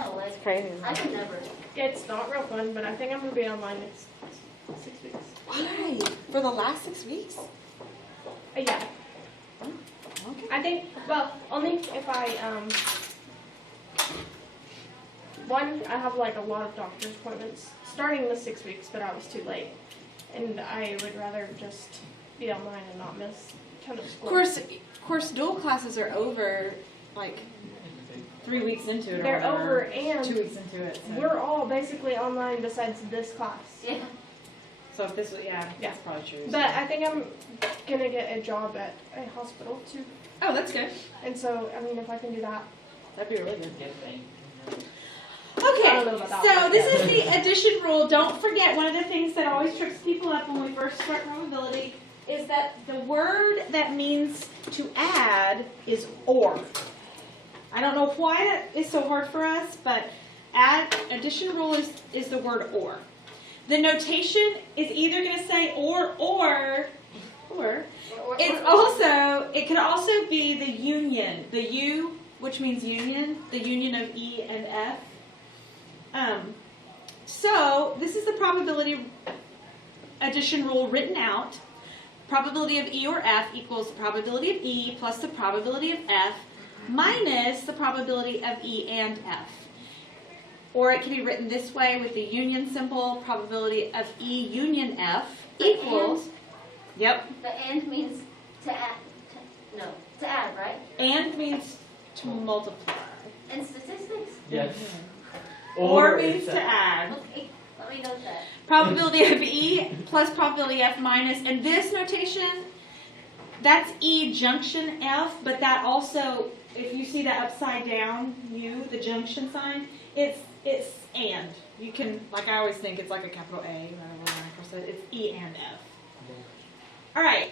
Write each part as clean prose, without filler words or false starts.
It's crazy. I can never. It's not real fun, but I think I'm going to be online next 6 weeks. Why? For the last 6 weeks? Yeah. Oh, okay. I think, well, only if I, one, I have like a lot of doctor's appointments starting the 6 weeks, but I was too late. And I would rather just be online and not miss a ton of school. Of course, dual classes are over, like, 3 weeks into it. They're or over, and 2 weeks into it. So. we're all basically online besides this class. Yeah. So if this was, yeah, that's probably true. But I think I'm going to get a job at a hospital too. Oh, that's good. And so, I mean, if I can do that. That'd be really good. I don't know Okay, about that. so this is the addition rule. Don't forget, one of the things that always trips people up when we first start probability is that the word that means to add is or. I don't know why that is so hard for us, but addition rule is the word or. The notation is either going to say or. It can also be the union, the U, which means union, the union of E and F. So this is the probability addition rule written out. Probability of E or F equals the probability of E plus the probability of F minus the probability of E and F. Or it can be written this way with the union symbol, probability of E union F equals, The and means to add, to add, right? and means to multiply. In statistics? Yes. Or means to add. Okay, let me note that. Probability of E plus probability F minus, and this notation, that's E junction F, but that also, if you see that upside down U, the junction sign, it's and. You can, like I always think, it's like a capital A, it's E and F. All right,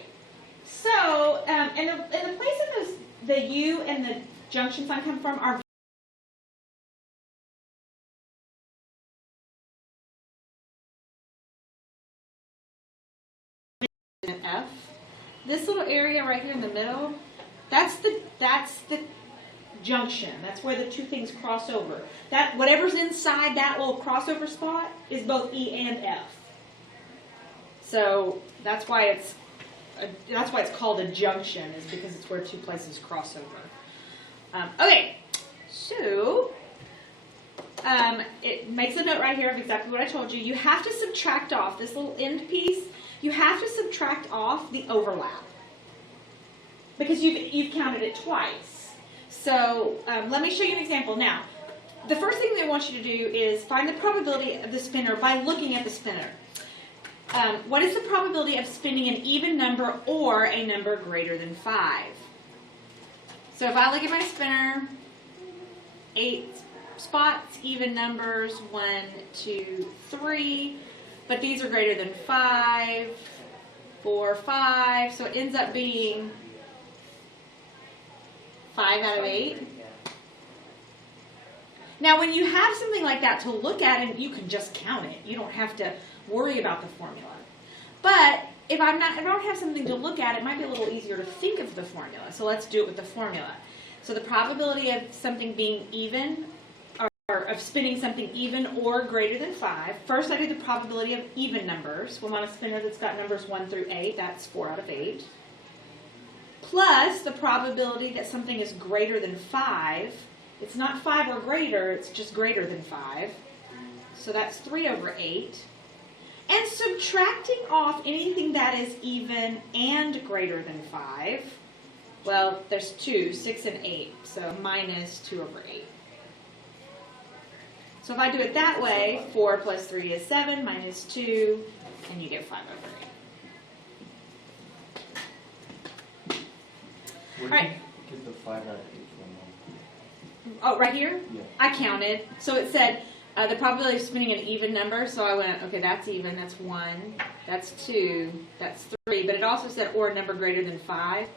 so, and the places the U and the junction sign come from are F. This little area right here in the middle, that's the junction. That's where the two things cross over. That whatever's inside that little crossover spot is both E and F. So that's why it's called a junction, is because it's where two places cross over. Okay, so it makes a note right here of exactly what I told you. You have to subtract off this little end piece. You have to subtract off the overlap because you've counted it twice. So let me show you an example. Now, the first thing they want you to do is find the probability of the spinner by looking at the spinner. What is the probability of spinning an even number or a number greater than 5? So if I look at my spinner, 8 spots, even numbers, 1, 2, 3. But these are greater than 5, 4, 5. So it ends up being 5 out of 8. Now, when you have something like that to look at, and you can just count it. You don't have to worry about the formula. But if I don't have something to look at, it might be a little easier to think of the formula. So let's do it with the formula. So the probability of something being even, or of spinning something even or greater than 5. First, I do the probability of even numbers. Well, on a spinner that's got numbers 1 through 8, that's 4 out of 8. Plus the probability that something is greater than 5. It's not 5 or greater, it's just greater than 5. So that's 3 over 8. And subtracting off anything that is even and greater than 5. Well, there's 2, 6 and 8. So minus 2 over 8. So if I do it that way, 4 plus 3 is 7, minus 2, and you get 5 over 8. Where All did right. you get the 5 out of 8 from? Oh, right here? Yeah. I counted. So it said the probability of spinning an even number. So I went, okay, that's even. That's 1. That's 2. That's 3. But it also said or a number greater than 5.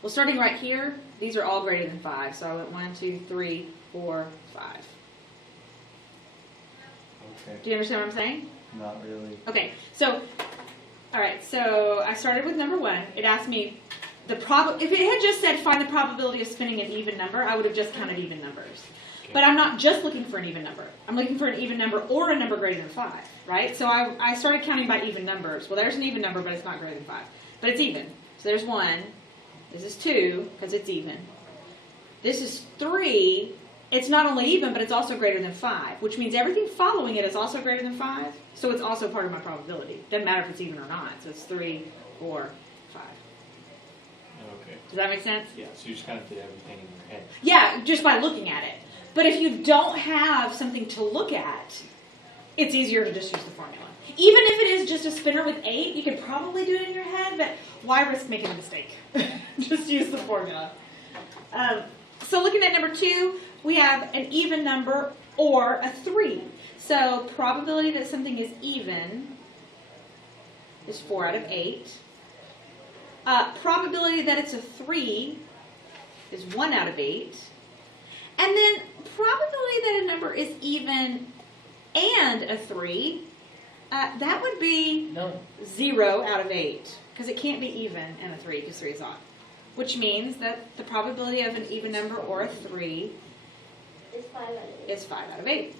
Well, starting right here, these are all greater than 5. So I went 1, 2, 3, 4, 5. Okay. Do you understand what I'm saying? Not really. Okay, so, all right, so I started with number 1. It asked me if it had just said find the probability of spinning an even number, I would have just counted even numbers. But I'm not just looking for an even number. I'm looking for an even number or a number greater than 5, right? So I started counting by even numbers. Well, there's an even number, but it's not greater than 5. But it's even. So there's 1. This is 2, because it's even. This is 3. It's not only even, but it's also greater than 5, which means everything following it is also greater than 5. So it's also part of my probability. Doesn't matter if it's even or not. So it's 3, 4, 5. Okay. Does that make sense? Yeah, so you just kind of did everything in your head. Yeah, just by looking at it. But if you don't have something to look at, it's easier to just use the formula. Even if it is just a spinner with 8, you could probably do it in your head, but why risk making a mistake? Just use the formula. So looking at number 2, we have an even number or a 3. So probability that something is even is 4 out of 8. Probability that it's a 3 is 1 out of 8. And then probability that a number is even and a 3, that would be 0 out of 8. Because it can't be even and a 3 because 3 is odd. Which means that the probability of an even number or a 3 It's 5 out of 8. is 5 out of 8.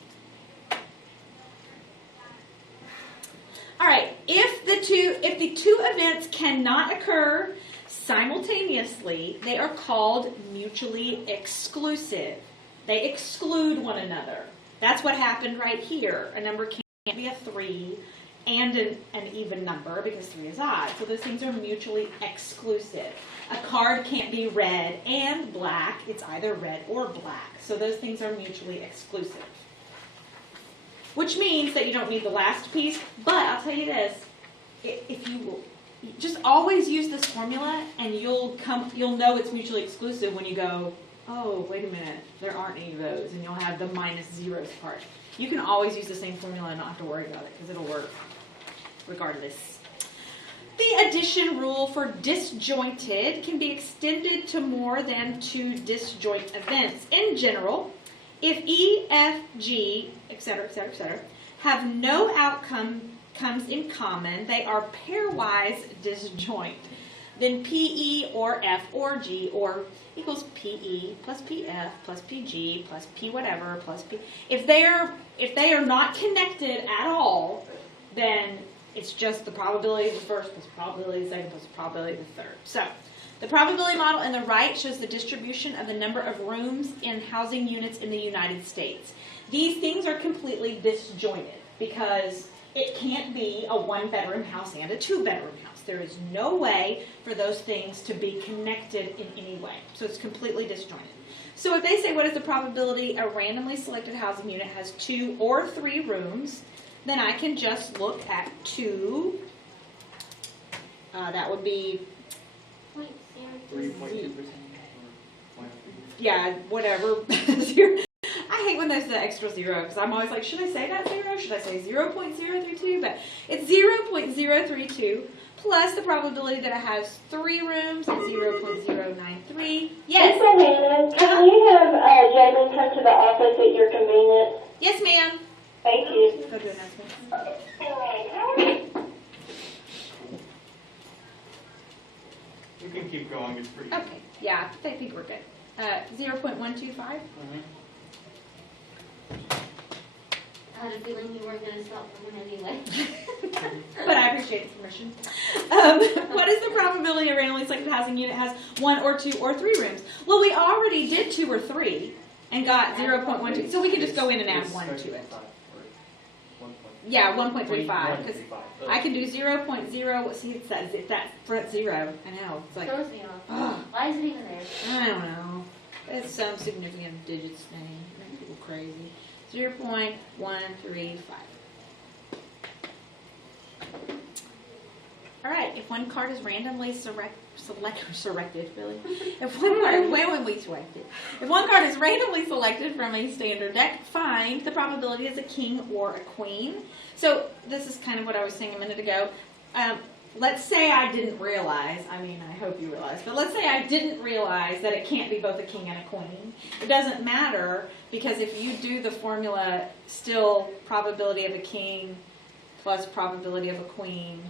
All right, if the two events cannot occur simultaneously, they are called mutually exclusive. They exclude one another. That's what happened right here. A number can't be a 3 and an even number because 3 is odd. So those things are mutually exclusive. A card can't be red and black. It's either red or black. So those things are mutually exclusive. Which means that you don't need the last piece. But I'll tell you this, if you will, just always use this formula and you'll know it's mutually exclusive when you go, oh, wait a minute, there aren't any of those, and you'll have the minus zeros part. You can always use the same formula and not have to worry about it because it'll work regardless. The addition rule for disjointed can be extended to more than 2 disjoint events. In general, if E, F, G, etc., etc., etc., have no outcomes in common, they are pairwise disjoint. Then PE or F or G or equals PE plus PF plus PG plus P whatever plus P. If they are not connected at all, then it's just the probability of the first plus the probability of the second plus the probability of the third. So the probability model on the right shows the distribution of the number of rooms in housing units in the United States. These things are completely disjointed because it can't be a 1-bedroom house and a 2-bedroom house. There is no way for those things to be connected in any way. So it's completely disjointed. So if they say what is the probability a randomly selected housing unit has 2 or 3 rooms, then I can just look at 2. That would be 3.2%. yeah, whatever. Zero. I hate when there's the extra 0 because I'm always like, should I say that 0? Should I say 0.032? But it's 0.032 plus the probability that it has 3 rooms at 0.093. Yes. Miss Hannah, can you have Jamie come to the office at your convenience? Yes, ma'am. Thank you. Go do announcements. You can keep going, it's pretty Okay. Yeah, I think we're good. 0.125. I had a feeling you weren't going to stop for him anyway. But I appreciate the permission. What is the probability a randomly selected housing unit has 1 or 2 or 3 rooms? Well, we already did 2 or 3 and got 0.12. So we can just go in and add 1 to it. Yeah, 1.35. Because I can do 0.0. See, it's that front 0. I know. It's like, Throws me off. oh, Why is it even there? I don't know. It's some significant digits thing. Make people crazy. 0.135. All right. If one card is randomly selected, really. If one card is randomly selected from a standard deck, find the probability as a king or a queen. So this is kind of what I was saying a minute ago. Let's say I didn't realize, I mean, I hope you realize, but let's say I didn't realize that it can't be both a king and a queen. It doesn't matter because if you do the formula, still probability of a king plus probability of a queen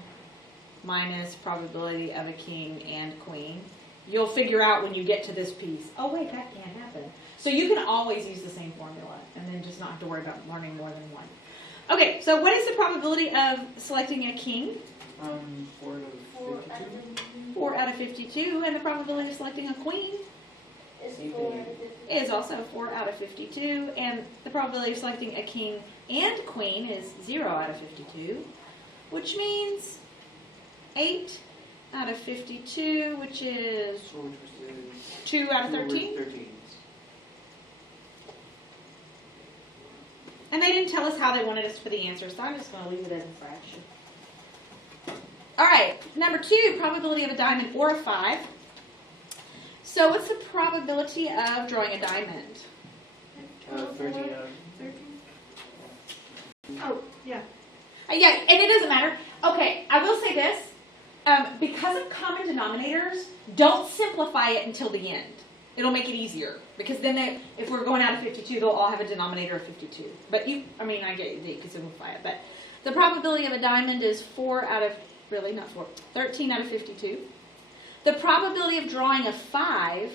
minus probability of a king and queen You'll figure out when you get to this piece, oh wait, that can't happen. So you can always use the same formula and then just not have to worry about learning more than one. Okay, so what is the probability of selecting a king? 4 to 52. 4 out of 52, and the probability of selecting a queen Is 4. is also 4 out of 52, and the probability of selecting a king and queen is 0 out of 52, which means 8 out of 52, which is 2 out of 13. 13. And they didn't tell us how they wanted us for the answer, so I'm just going to leave it as a fraction. All right, number 2, probability of a diamond or a 5. So what's the probability of drawing a diamond? 13 out of Oh, yeah. Yeah, and it doesn't matter. Okay, I will say this. Because of common denominators, don't simplify it until the end. It'll make it easier. Because then if we're going out of 52, they'll all have a denominator of 52. But I get you can simplify it. But the probability of a diamond is 13 out of 52. The probability of drawing a 5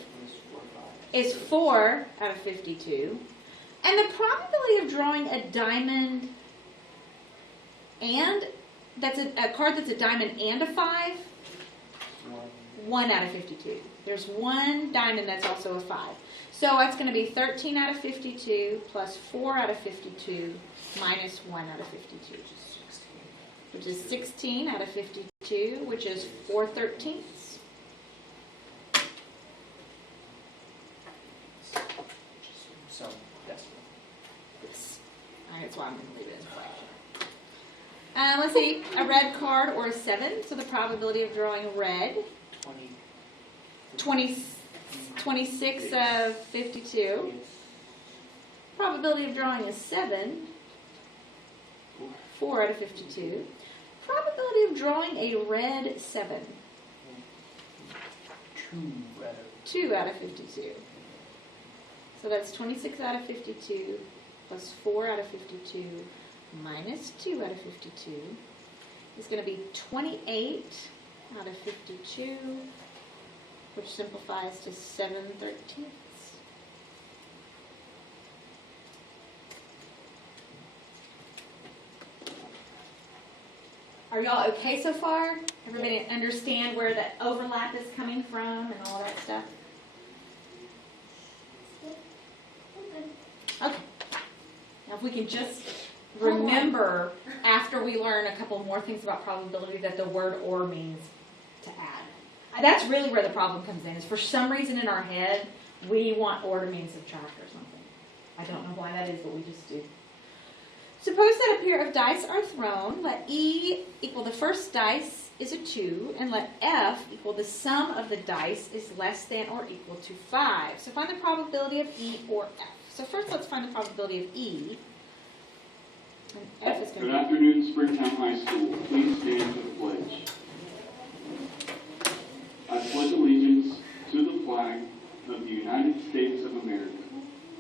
is 4 out of 52. And the probability of drawing a diamond and that's a card that's a diamond and a 5, 1 out of 52. There's one diamond that's also a 5. So it's going to be 13 out of 52 plus 4 out of 52 minus 1 out of 52, which is 16 out of 52, which is 4/13. So, decimal. Yes. All right, that's why I'm going to leave it as a fraction. Let's see, a red card or a 7. So the probability of drawing red, 26 of 52. Probability of drawing a 7, 4 out of 52. Probability of drawing a red 7, 2 out of 52. So that's 26 out of 52 plus 4 out of 52 minus 2 out of 52 is going to be 28 out of 52, which simplifies to 7/13. Are y'all okay so far? Everybody understand where the overlap is coming from and all that stuff? Okay. Now if we can just remember after we learn a couple more things about probability that the word or means to add. That's really where the problem comes in, is for some reason in our head we want or to mean subtract or something. I don't know why that is, but we just do. Suppose that a pair of dice are thrown. Let E equal the first dice is a 2, and let F equal the sum of the dice is less than or equal to 5. So find the probability of E or F. So first let's find the probability of E. And F is going Good to afternoon, Springtown High School. Please stand for the pledge. I pledge allegiance to the flag of the United States of America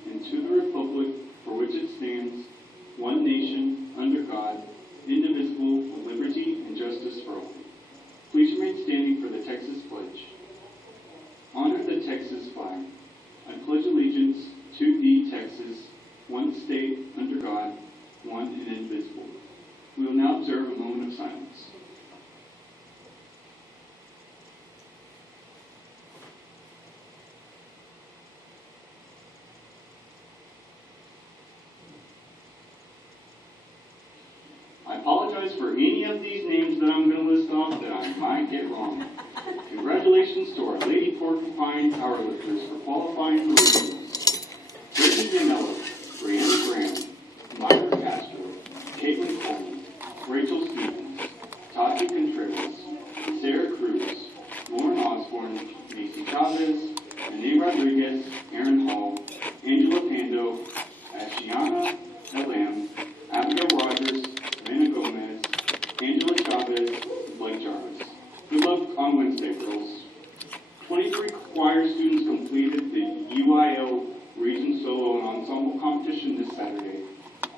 and to the republic for which it stands, one nation, under God, indivisible, with liberty and justice for all. Please remain standing for the Texas pledge. Honor the Texas flag. I pledge allegiance to thee, Texas, one state, under God, one and indivisible. We will now observe a moment of silence. I apologize for any of these names that I'm going to list off that I might get wrong. Congratulations to our Lady Porcupine powerlifters for qualifying for regionals. Brittany Danello, Brianna Graham, Myra Castro, Caitlin Coleman, Rachel Stevens, Tati Contreras, Sarah Cruz, Lauren Osborne, Macy Chavez, Renee Rodriguez, Aaron Hall, Angela Pando, Ashiana Elam, Abigail Rogers, Savannah Gomez, Angela Chavez, and Blake Jarvis. Good luck on Wednesday, girls. 23 choir students completed the UIL Region Solo and Ensemble competition this Saturday.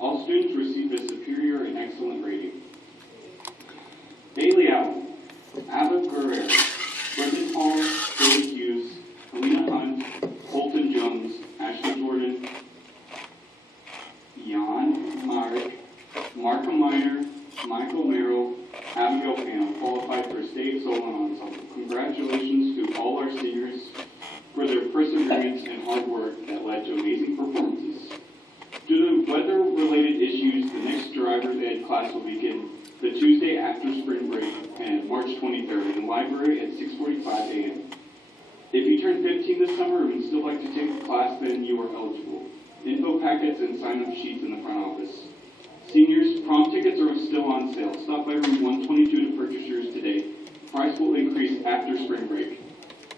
All students received a superior and excellent rating. Bailey Allen, Ava Guerrero, Brendan Hall, Billy Hughes, Myrick, Marka Miner, Michael Merrill, Abigail Pam qualified for state solo ensemble. Congratulations to all our seniors for their perseverance and hard work that led to amazing performances. Due to weather-related issues, the next driver's ed class will begin the Tuesday after spring break and March 23rd in the library at 6:45 a.m. If you turn 15 this summer and would still like to take the class, then you are eligible. Info packets and sign-up sheets in the front office. Seniors, prom tickets are still on sale. Stop by room 122 to purchase yours today. Price will increase after spring break.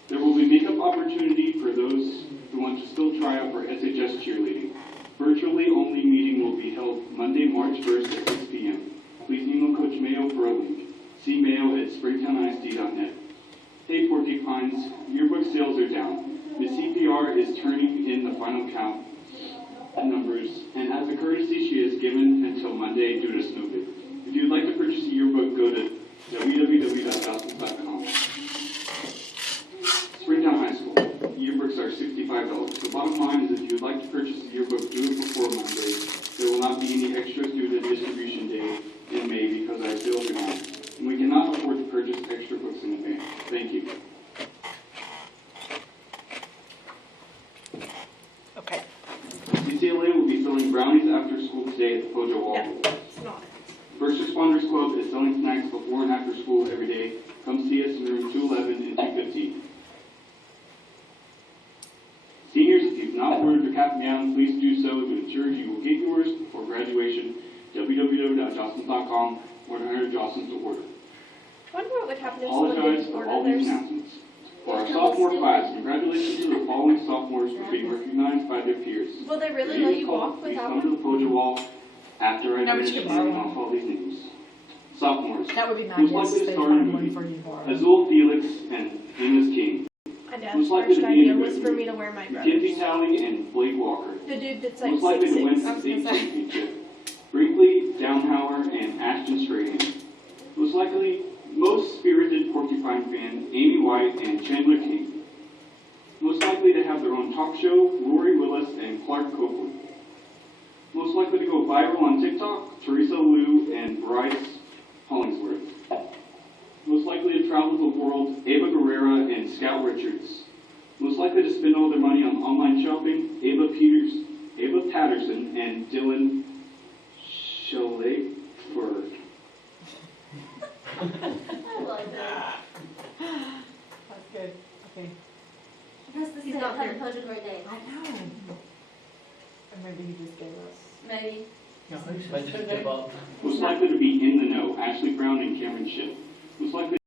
There will be makeup opportunity for those who want to still try out for SHS cheerleading. Virtually only meeting will be held Monday, March 1st at 6 p.m. Please email Coach Mayo for a link. See mayo@springtownisd.net. Hey Porcupines, yearbook sales are down. The CPR is turning in the final count numbers, and as a courtesy, she is given until Monday due to snooping. If you would like to purchase a yearbook, go to www.gospel.com. Springtown High School. Yearbooks are $65. The bottom line is if you would like to purchase a yearbook, do it before Monday. There will not be any extras due to distribution day in May because our sales are down, and we cannot afford to purchase extra books in advance. Thank you. Okay. UCLA will be selling brownies after school today at the Pojo Wall. Yeah, it's not. First Responders Club is selling snacks before and after school every day. Come see us in room 211 and 215. Seniors, if you've not ordered your Cap Gown, please do so to ensure you will get yours before graduation. www.jocelyn.com or 100 Jocelyn to order. What about what happened if someone Apologize didn't for order all these theirs? announcements. For our sophomore class, congratulations to the following sophomores for being recognized by their peers. Will they really Your let name you is called. walk Please without come to one? the Pojo Wall after I No, but you finish can borrow reading one. off all these names. Sophomores. That would be my Who's guess. likely to They start find in the one movie? for you to borrow. Azul Felix and Amos King. My dad's Most likely first to be in idea a was good for mood. me to wear my Mackenzie brother's. Talley and Blake Walker. The dude that's like Most likely to win 6'6". the state championship. Brinkley, Downhauer, and Ashton Strahan. Most spirited Porcupine fan, Amy White and Chandler King. Most likely to have their own talk show, Rory Willis and Clark Copeland. Most likely to go viral on TikTok, Teresa Liu and Bryce Hollingsworth. Most likely to travel the world, Ava Guerrera and Scout Richards. Most likely to spend all their money on online shopping, Ava Patterson and Dylan Schaefer. I like that. That's good. Okay. Because this He's is not not here. such a great day. I know. Or maybe he just gave us. Maybe. I just give up. Most likely to be in the know, Ashley Brown and Cameron Schiff. Most likely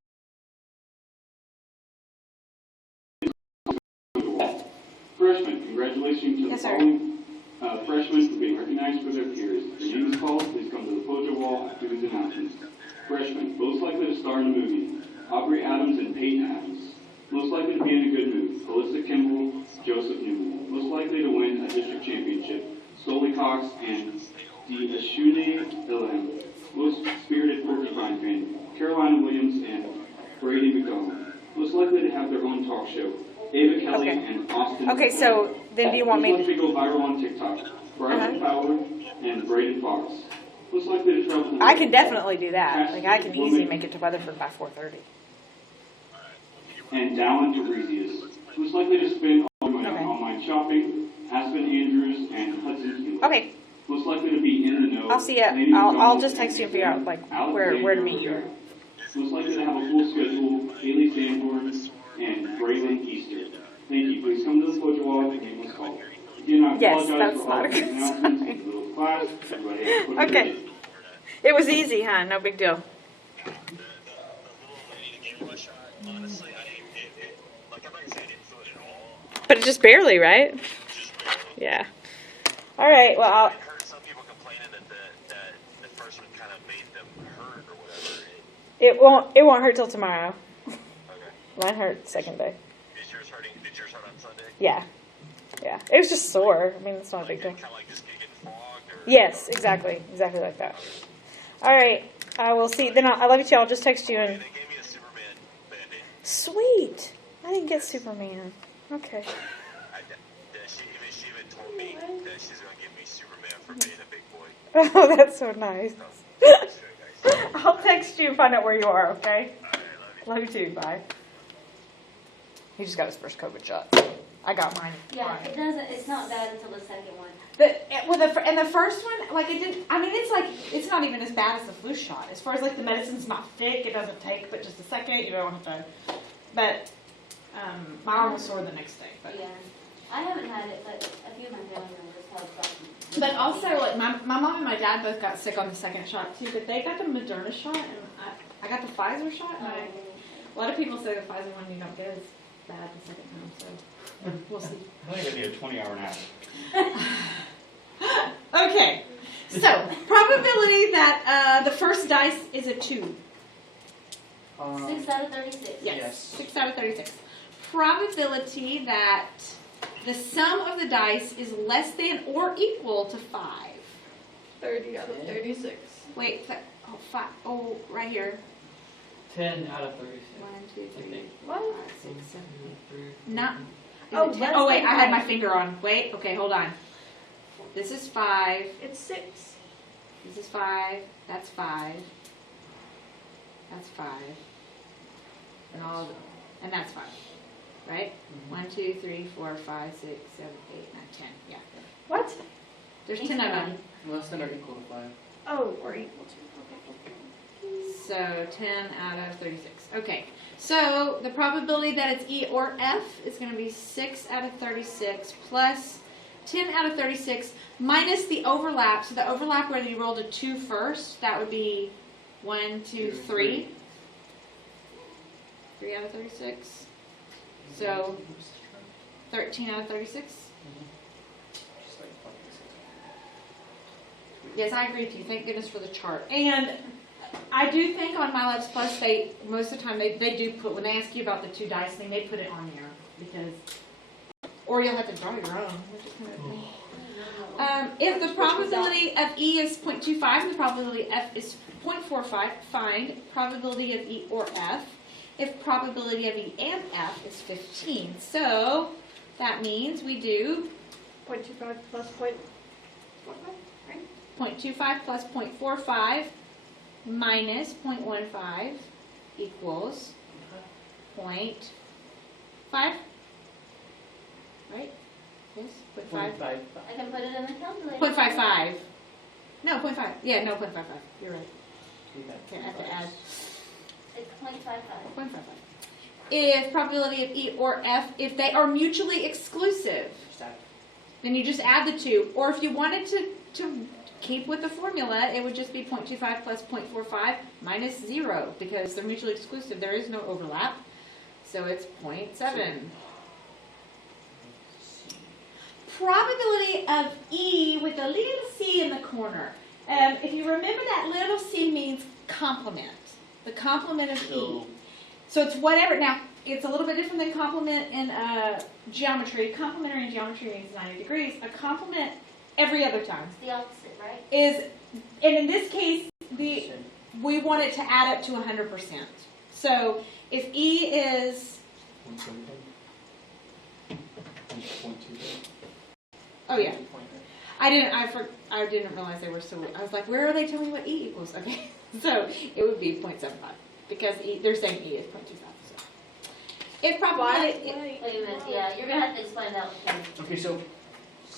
Freshmen, congratulations to Yes, the sir. following freshmen for being recognized for their peers. If your name is called, please come to the Pojo Wall after these announcements. Freshmen, most likely to star in a movie, Aubrey Adams and Peyton Adams. Most likely to be in a good mood, Alyssa Kimball, Joseph Newman. Most likely to win a district championship, Stoli Cox and Diashune Ilham. Most spirited Porcupine fan, Carolina Williams and Brady McDonald. Most likely to have their own talk show, Ava Kelly Okay. and Austin. Okay, so then do you want Most me likely to? to go viral on TikTok, Bryson Fowler and Braden Fox. Most likely to travel. I can definitely do that. Like I can easily make it to Weatherford by 4:30. And Dallin Fabricius. Most likely to spend all their money Okay. on online shopping, Aspen Andrews and Hudson Felix. Okay, Most likely to be in the know. I'll see ya. Lady I'll McDonald just text you and figure out like Alex where to Xander meet you. Rivera. Most likely to have a full schedule, Haley Sanborn and Braylon Easter. Thank you. Please come to the Pojo Wall if your name was called. Again, I Yes, apologize that's for not all a these good announcements sign. in the middle of class. Everybody have a quick Okay. minute. It was easy, huh? No big deal. The little lady that gave him a shot, honestly, like I'm not saying I didn't feel it at all. But just barely, right? Just barely. Yeah. All right. Well, I heard some people complaining that the first one kind of made them hurt or whatever. it won't hurt till tomorrow. Okay. Mine hurt second day. Is yours hurting? Did yours hurt on Sunday? Yeah. Yeah. It was just sore. I mean, it's not a big deal. Kind of like just getting fogged or? Yes, exactly. Exactly like that. All right. I will see. Then I love you too. I'll just text you They and. gave me a Superman band-aid. Sweet. I didn't get Superman. Okay. She even told me that she's going to give me Superman for being a big boy. Oh, that's so nice. Sure, guys. I'll text you and find out where you are, okay? All right, love you. Love you too, bye. He just got his first COVID shot. I got mine. Yeah, it doesn't, it's not bad until the second one. And the first one, like it didn't, I mean, it's like, it's not even as bad as the flu shot. As far as like the medicine's not thick, it doesn't take but just a second, you don't have to, but, my arm was sore the next day, but. Yeah. I haven't had it, but a few of my family members have gotten it. But also, like, my mom and my dad both got sick on the second shot too, but they got the Moderna shot and I got the Pfizer shot and a lot of people say the Pfizer one you don't get as bad the second time, so we'll see. I think I need a 20-hour nap. Okay, so probability that the first dice is a 2. 6 out of 36. Yes, 6 out of 36. Probability that the sum of the dice is less than or equal to 5. 30 out of 36. Wait, oh, right here. 10 out of 36. 1, 2, 3, What? 4, 5, 6, 7, 8. Not. Oh, Is it 10? less Oh wait, than I had my 5. finger on. Wait, okay, hold on. This is 5. It's 6. This is 5. That's 5. That's 5. And that's 5. Right? 1, 2, 3, 4, 5, 6, 7, 8, 9, 10. Yeah. What? There's 10 of them. Less than or equal to 5. Oh, or equal to. Okay. So 10 out of 36. Okay. So the probability that it's E or F is going to be 6 out of 36 plus 10 out of 36 minus the overlap. So the overlap where you rolled a 2 first, that would be 1, 2, 3. 3 out of 36. So 13 out of 36. Yes, I agree with you. Thank goodness for the chart. And I do think on My Labs Plus, most of the time they do put, when they ask you about the 2 dice thing, they put it on there because, or you'll have to draw your own, which is kind of if the probability of E is 0.25 and the probability of F is 0.45, find probability of E or F if probability of E and F is 15. So that means we do 0.25 plus 0.45, right? 0.25 plus 0.45 minus 0.15 equals 0.5. Right? Yes? 0.5? 0.5. I can put it in the calculator. 0.55. No, 0.5. Yeah, no, 0.55. You're right. Okay, I have to add It's 0.55. 0.55. If probability of E or F, if they are mutually exclusive, then you just add the 2. Or if you wanted to keep with the formula, it would just be 0.25 plus 0.45 minus 0 because they're mutually exclusive. There is no overlap. So it's 0.7. Probability of E with a little c in the corner. If you remember, that little c means complement. The complement of E. So it's whatever. Now, it's a little bit different than complement in geometry. Complementary in geometry means 90 degrees. A complement every other time It's the opposite, right? is, and in this case, we want it to add up to 100%. So if E is, oh yeah, I didn't realize they were so. I was like, where are they telling me what E equals? Okay, so it would be 0.75 because they're saying E is 0.25. So if probability, Wait a minute, yeah, you're going to have to explain that one. Okay, so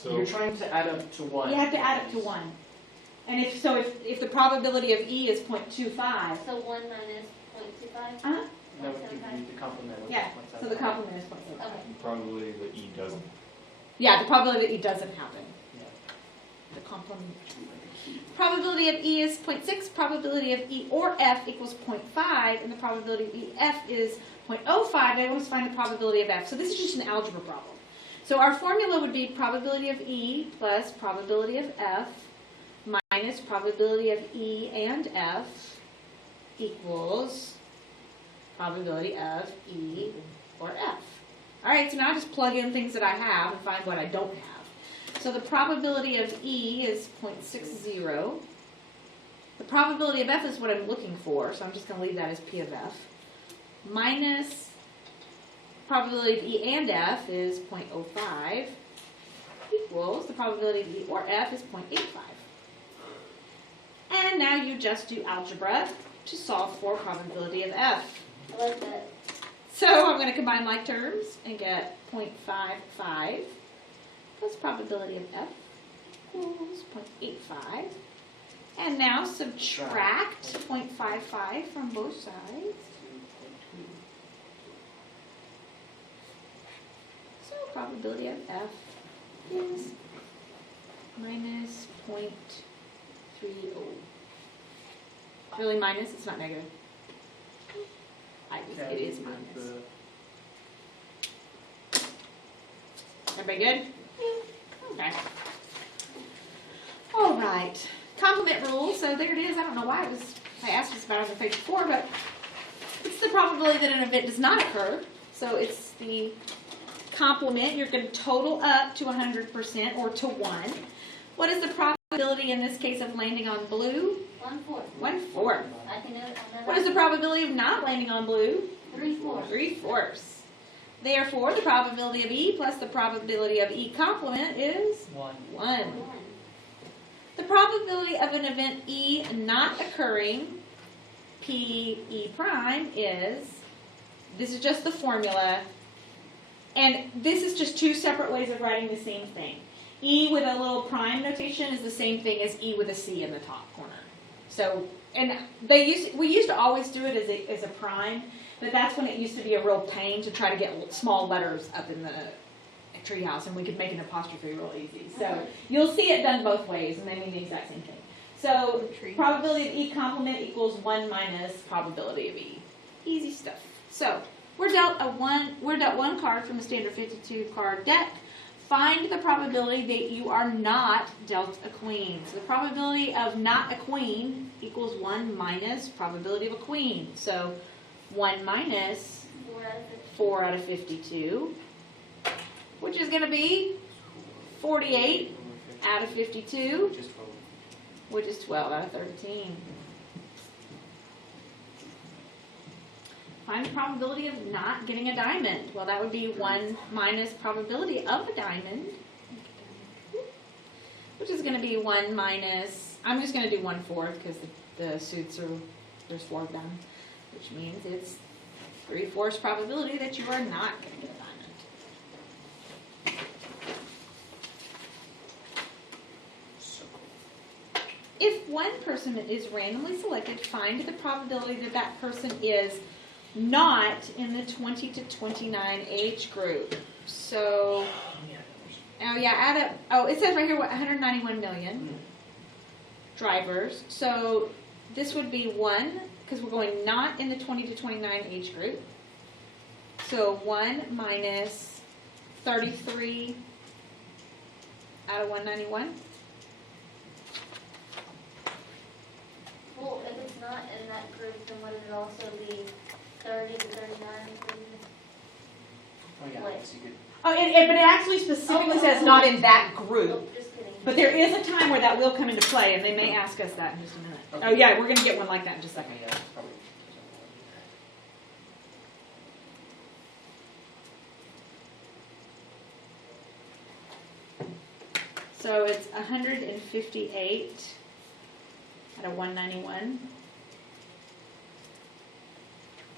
you're trying to add up to 1. you have to add up to 1. And if the probability of E is 0.25, So 1 minus 0.25? uh-huh. That would give you the complement, which Yeah, is 0.75. so the complement is 0.75. Okay. Probably the E doesn't. Yeah, the probability that E doesn't happen. Yeah. The complement. Probability of E is 0.6. Probability of E or F equals 0.5, and the probability of EF is 0.05. They want us to find the probability of F. So this is just an algebra problem. So our formula would be probability of E plus probability of F minus probability of E and F equals probability of E or F. All right, so now I just plug in things that I have and find what I don't have. So the probability of E is 0.60. The probability of F is what I'm looking for, so I'm just going to leave that as P of F. Minus probability of E and F is 0.05 equals the probability of E or F is 0.85. now you just do algebra to solve for probability of F. I like that. So I'm going to combine like terms and get 0.55 plus probability of F equals 0.85. And now subtract 0.55 from both sides. So probability of F is minus 0.30. Really minus? It's not negative. It is minus. Everybody good? Okay. All right. Complement rule. So there it is. I don't know why I asked this about it on page 4, but it's the probability that an event does not occur. So it's the complement. You're going to total up to 100% or to 1. What is the probability in this case of landing on blue? 1/4. 1/4. I can know that. What is the probability of not landing on blue? 3/4. 3/4. Therefore, the probability of E plus the probability of E complement is 1. 1. The probability of an event E not occurring, P E prime, is, this is just the formula, and this is just two separate ways of writing the same thing. E with a little prime notation is the same thing as E with a C in the top corner. So, and we used to always do it as a prime, but that's when it used to be a real pain to try to get small letters up in the treehouse, and we could make an apostrophe real easy. So you'll see it done both ways, and they mean the exact same thing. So probability of E complement equals 1 minus probability of E. Easy stuff. So we're dealt one card from the standard 52 card deck. Find the probability that you are not dealt a queen. So the probability of not a queen equals 1 minus probability of a queen. So 1 minus 4 out of 52, which is going to be 48 out of 52, which is 12 out of 13. Find the probability of not getting a diamond. Well, that would be 1 minus probability of a diamond, which is going to be 1 minus, I'm just going to do 1/4 because the suits are, there's 4 of them, which means it's 3/4 probability that you are not going to get a diamond. If one person is randomly selected, find the probability that that person is not in the 20 to 29 age group. So, oh yeah, add up. Oh, it says right here 191 million drivers. So this would be 1, because we're going not in the 20 to 29 age group. So 1 minus 33 out of 191. Well, if it's not in that group, then would it also be 30 to 39? Oh, yeah, Wait. I guess you could. Oh, but it actually specifically says not in that group. Oh, just kidding. But there is a time where that will come into play, and they may ask us that in just a minute. Okay. Oh yeah, we're going to get one like that in just a second. Yeah, that's probably. So it's 158 out of 191,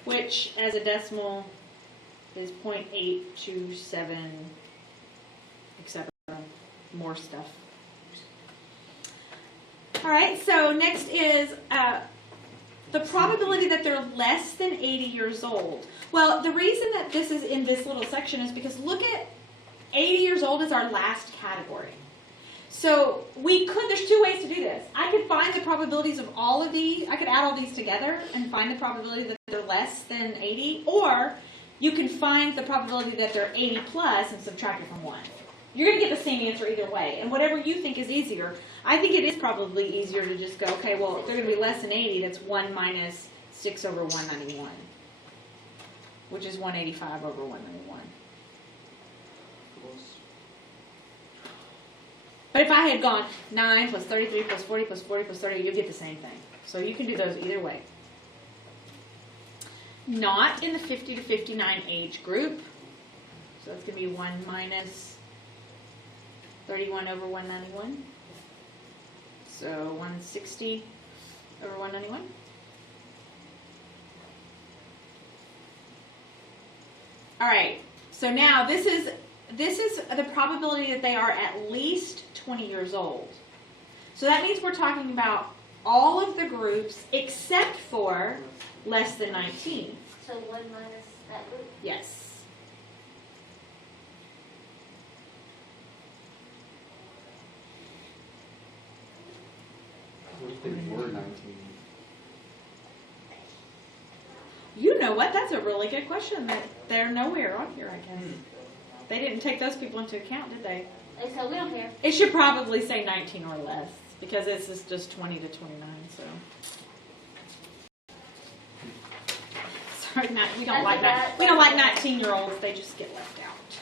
which as a decimal is 0.827, etc. More stuff. All right, so next is the probability that they're less than 80 years old. Well, the reason that this is in this little section is because look at 80 years old is our last category. So there's 2 ways to do this. I could find the probabilities of all of these, I could add all these together and find the probability that they're less than 80, or you can find the probability that they're 80 plus and subtract it from 1. You're going to get the same answer either way, and whatever you think is easier. I think it is probably easier to just go, okay, well, if they're going to be less than 80, that's 1 minus 6 over 191, which is 185 over 191. But if I had gone 9 plus 33 plus 40 plus 40 plus 30, you'd get the same thing. So you can do those either way. Not in the 50 to 59 age group. So that's going to be 1 minus 31 over 191. So 160 Over 191? All right. So now this is the probability that they are at least 20 years old. So that means we're talking about all of the groups except for less than 19. So 1 minus that group. Yes. What if they were 19? You know what? That's a really good question. That they're nowhere on here, I guess. They didn't take those people into account, did they? And so we don't care. It should probably say 19 or less because this is just 20 to 29. So sorry, we don't like 19-year-olds. They just get left out.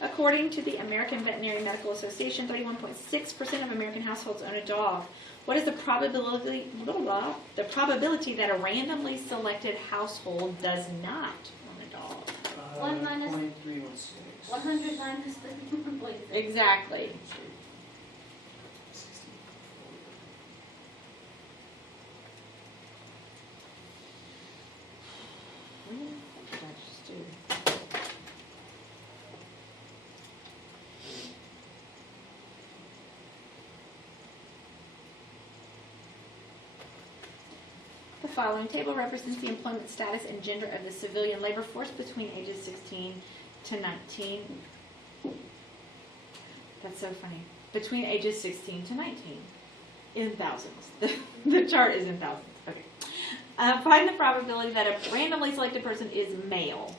According to the American Veterinary Medical Association, 31.6% of American households own a dog. What is the probability that a randomly selected household does not own a dog? 1 minus 0.316. 100 minus the 1.6. Exactly. What did I just do? The following table represents the employment status and gender of the civilian labor force between ages 16 to 19. That's so funny. Between ages 16 to 19. In thousands. The chart is in thousands. Okay. Find the probability that a randomly selected person is male.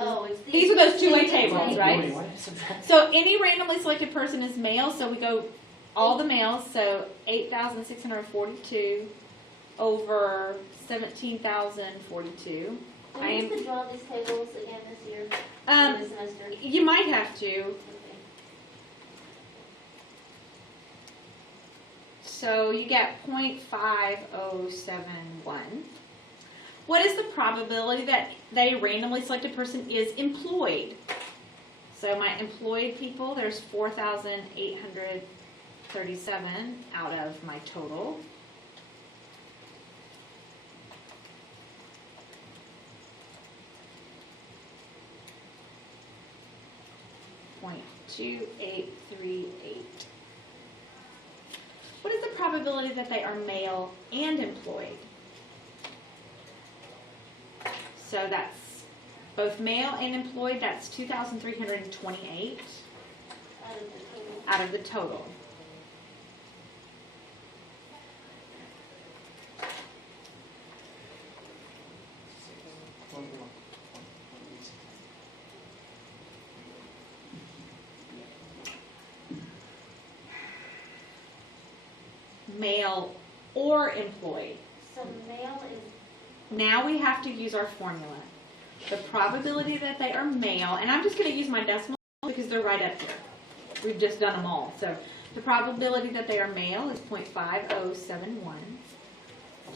Oh, it's These are those two-way tables, right? Wait, what is it? So any randomly selected person is male, so we go all the males, so 8,642 over 17,042. Do we need to draw these tables again this year? This semester? You might have to. Okay. So you get 0.5071. What is the probability that a randomly selected person is employed? So my employed people, there's 4,837 out of my total. .2838. What is the probability that they are male and employed? So that's both male and employed, that's 2,328 out of the total. Male or employed. So male is, Now we have to use our formula. The probability that they are male, and I'm just going to use my decimal because they're right up here. We've just done them all. So the probability that they are male is 0.5071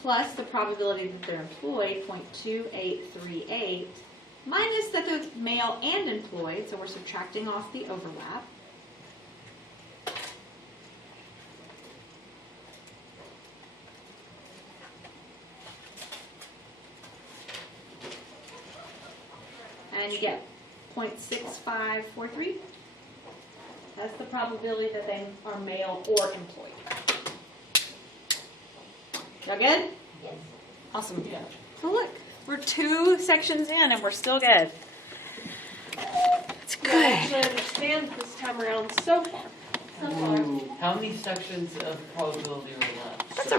plus the probability that they're employed, 0.2838, minus that they're male and employed, so we're subtracting off the overlap. And you get 0.6543. That's the probability that they are male or employed. Y'all good? yes. Awesome. Oh look, we're 2 sections in and we're still good. It's I good. actually understand this time around so far. So far. Ooh, how many sections of probability are left? That's a